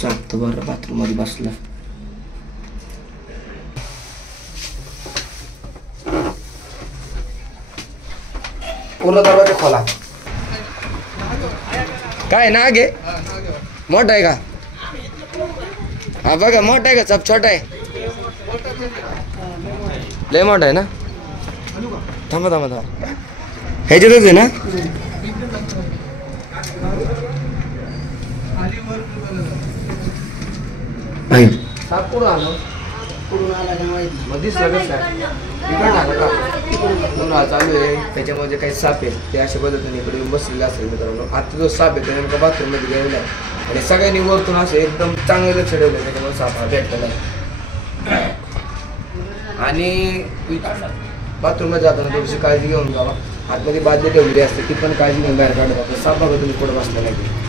सात बरं बाथरूम मध्ये बसला. पूर्ण दरवाजा खोला. काय नाग आहे? मोठा आहे का? हा बघा मोठा आहे का चप छोटा आहे? लय मोठा आहे ना. थांबा थांबा थांबा ह्याच्यातच आहे ना. साप आलो दिसलं कसं चालू आहे. त्याच्यामध्ये काही साप आहे ते अशा पद्धतीने इकडे येऊन बसलेले असेल मित्रांनो. आता जो साप आहे तो नेमका बाथरूम मध्ये गेलेला आहे आणि सगळ्यांनी वरतून असं एकदम चांगलं लक्ष ठेवलं त्याच्यामुळे साप हा भेटलेला आहे. आणि बाथरूम मध्ये जाताना थोडीशी काळजी घेऊन जावा. आतमध्ये बादली ठेवलेली असते ती पण काळजी घेऊन बाहेर काढत आपलं. साप बघा तुम्ही पुढे बसलेला आहे.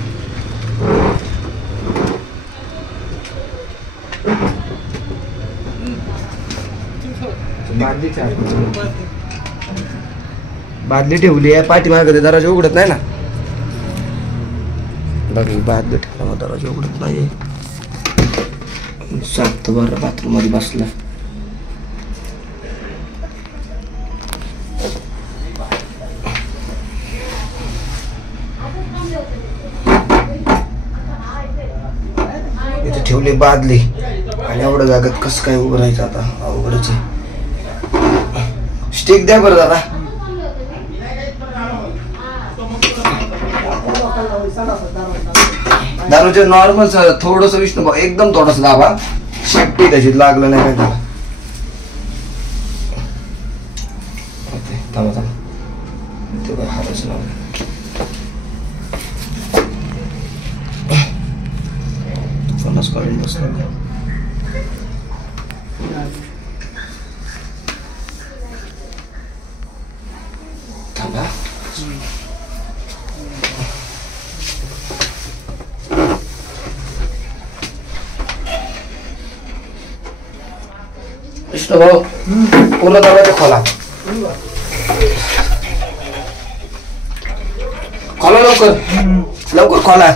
बादली ठेवली आहे पाठीमागे दरवाजा उघडत नाही ना. बघा बादली ठेवला दरवाजा उघडत नाही. सात बरं बाथरूम मध्ये बसला. इथे ठेवली बादली आणि एवढं जागत कसं काय उभं राहायचं आता अवघडच आहे. स्टिक द्या बरं दादा. दारूचे नॉर्मल थोडस विष्णू एकदम थोडस दाबा. शेपटी त्याची लागलं नाही काय त्याला. थांबा थांबा ते बघा हातच लावलं. फणस काढून बसला. थांबा विष्णू भाऊ पूर्ण दरवाजा खोला. खोला लवकर लवकर खोला.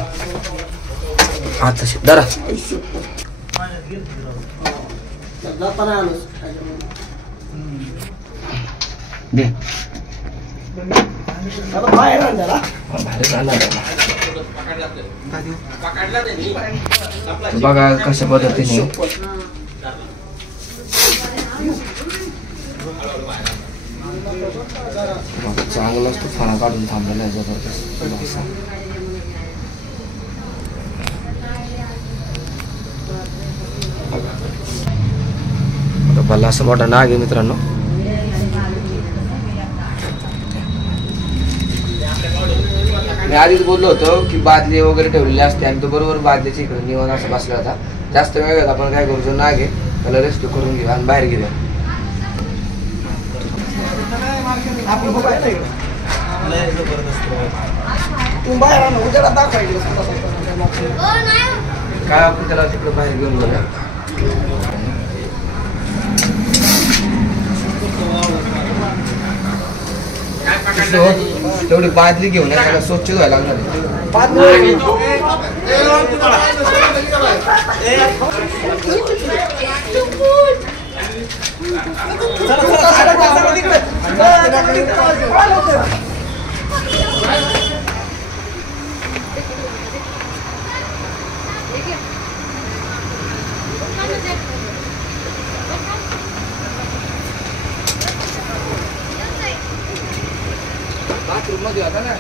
आता धरा दे बघा कशा पद्धतीने चांगलाच तो फणा काढून थांबलेला आहे जबरदस्त. भला असं मोठा नाग आहे मित्रांनो. मी आधीच बोललो होतो की बादली वगैरे ठेवलेली असते आणि तो बरोबर बादलीच्या इकडे निवांत असं बसला होता. जास्त वेळ गेला आपण काय करू जो नाग आहे त्याला रेस्क्यू करून घेऊ आणि बाहेर घेऊया. काय आपण त्याला तिकडे बाहेर घेऊन गेला. तेवढी बादली घेऊन त्याला स्वच्छ धुवायला लागणार. बाथरूम मध्ये होता ना.